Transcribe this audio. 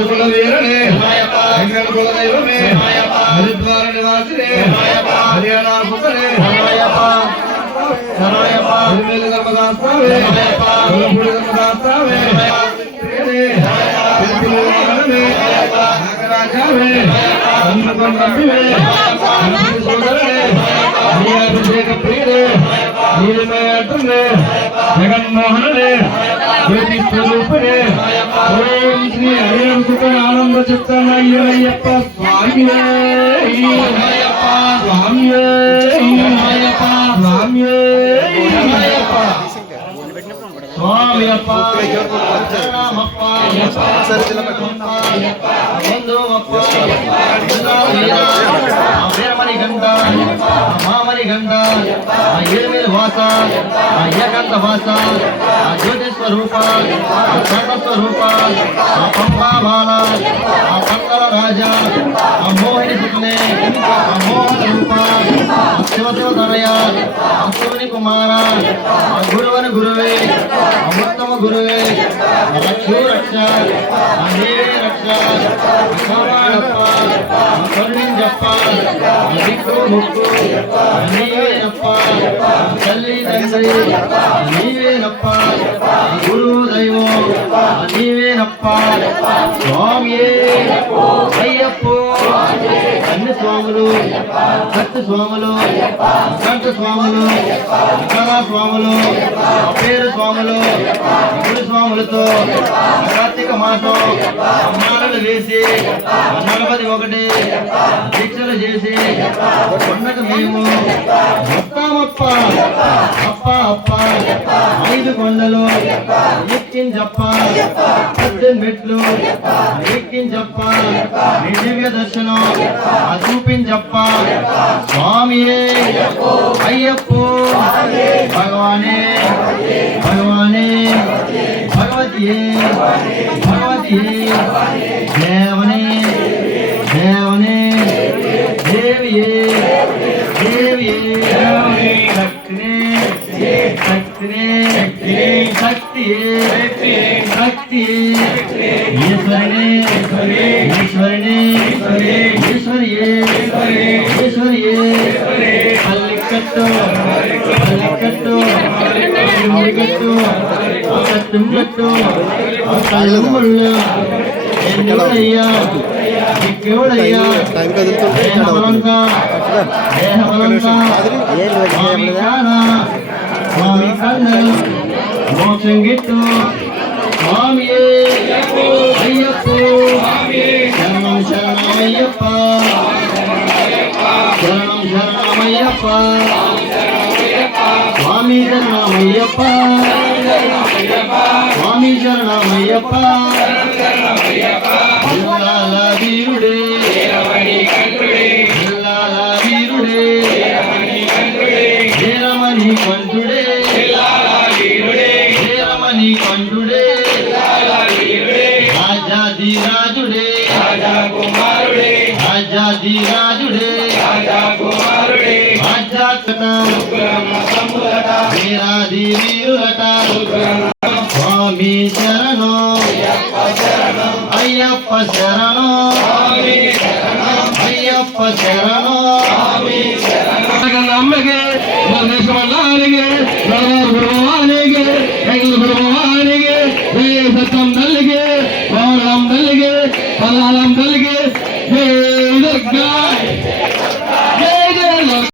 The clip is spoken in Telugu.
ఆరుకుల వీరనే ఎంగళ కుల దైవమే. హరిద్వార నివాసినే. హర్యానా కుకనే తిరుమల గర్భదాస్తావే కొలంపుడి గర్భదాస్తావే తిరుపతి మగనమే నాగరాజావే నంబివే నంబి సోదరనే అభిషేక ప్రియుడే నీలిమయాటనే జగన్మోహననే జ్యోతి స్వరూపనే ఓం శ్రీ హరియం సుఖ ఆనంద చిత్తన అయ్యప్ప స్వామియే. స్వామియే. స్వామియే. స్వామియప్ప. వీరమణి గంట మామణి గంట ఏమిల్ ವಾಸ ಅಯ್ಯಕಾಂತ ವಾಸ ಜ್ಯೋತಿ ಸ್ವರೂಪ ಸರ್ವ ಸ್ವರೂಪ ಪಂಪಾ ಬಾಲ ಪಂಗಲ ರಾಜ ಮೋಹಿನಿ ಪುತ್ನೆ ಮೋಹನ ರೂಪ ಶಿವದೇವ ತನಯ ಶಿವನಿ ಕುಮಾರ ಗುರುವನ ಗುರುವೇ ಅಮೃತಮ ಗುರುವೇ ರಕ್ಷು ರಕ್ಷ ನೀವೇ ರಕ್ಷ ಸಮಾನಪ್ಪ ಕರುಣಿಂಜಪ್ಪ ದಿಕ್ಕು ಮುಕ್ಕು ನೀವೇ ಅಪ್ಪ తల్లి తండ్రి నీవేనప్ప గురు దైవం నీవేనప్ప స్వామియే అయ్యప్పో అన్ని స్వాములు భక్తి స్వాములు స్వాములు కళా స్వాములు స్వాములు గురు స్వాములతో కార్తీక మాసం మాలలు వేసి నలభై ఒకటి దీక్షలు చేసి కొండకు మేము అప్ప అప్ప అప్ప ఐదు కొండలు ఎక్కించప్ప పద్దెనిమిది మెట్లు ఎక్కించప్ప నీ దివ్య దర్శనం ఆ చూపించప్ప. స్వామియే అయ్యప్ప భగవానే ಭಗವತಿ ಭಗವತಿ ದೇವನೇ ದೇವನೇ ದೇವಿಯೇ ದೇವಿಯೇ ಶಕ್ತಿನೇ ಶಕ್ತಿನೇ ಶಕ್ತಿಯೇ ಶಕ್ತಿಯೇ ಈಶ್ವರನೇ ಈಶ್ವರನೇ ಈಶ್ವರಿಯೇ ಈಶ್ವರಿಯೇ ಪಲ್ಲಿಕಟ್ಟು ಪಲ್ಲಿಕಟ್ಟು ಪಲ್ಲಿಕಟ್ಟು తుంగట్టు తల్లుళ్ళు ఎన్నుడయ్యా దిక్కుడయ్యా టైం కదులుతుంటే ఇక్కడ దేహబలంగా స్వామి కాన స్వామి మోక్షం గిట్టు స్వామియే అయ్యప్ప శరణం శరణమయ్యప్ప శరణం శరణమయ్యప్ప స్వామి శరణమయ్యప్ప స్వామి శరణమయ్యప్ప జిల్లాల వీరుడే జిల్లాల వీరుడే వీరమణి కంఠుడే వీరమణి కంఠుడే రాజాది రాజుడే రాజాది రాజుడే రాజాకట వీరాది వీరులట స్వామి శరణం అయ్యప్ప శరణం అయ్యప్ప శరణం ಅಮ್ಮಗೆ ದೇಶವಲ್ಲಾರಿಗೆ ಗುರುಭವಾನಿಗೆ ಹೆಂಗಲು ಗುರುಭವಾನಿಗೆ ಸತ್ತಂದಲ್ಲಿಗೆ ಪೌರಳಂದಲ್ಲಿಗೆ ಪಲಾಳಂದಲ್ಲಿಗೆ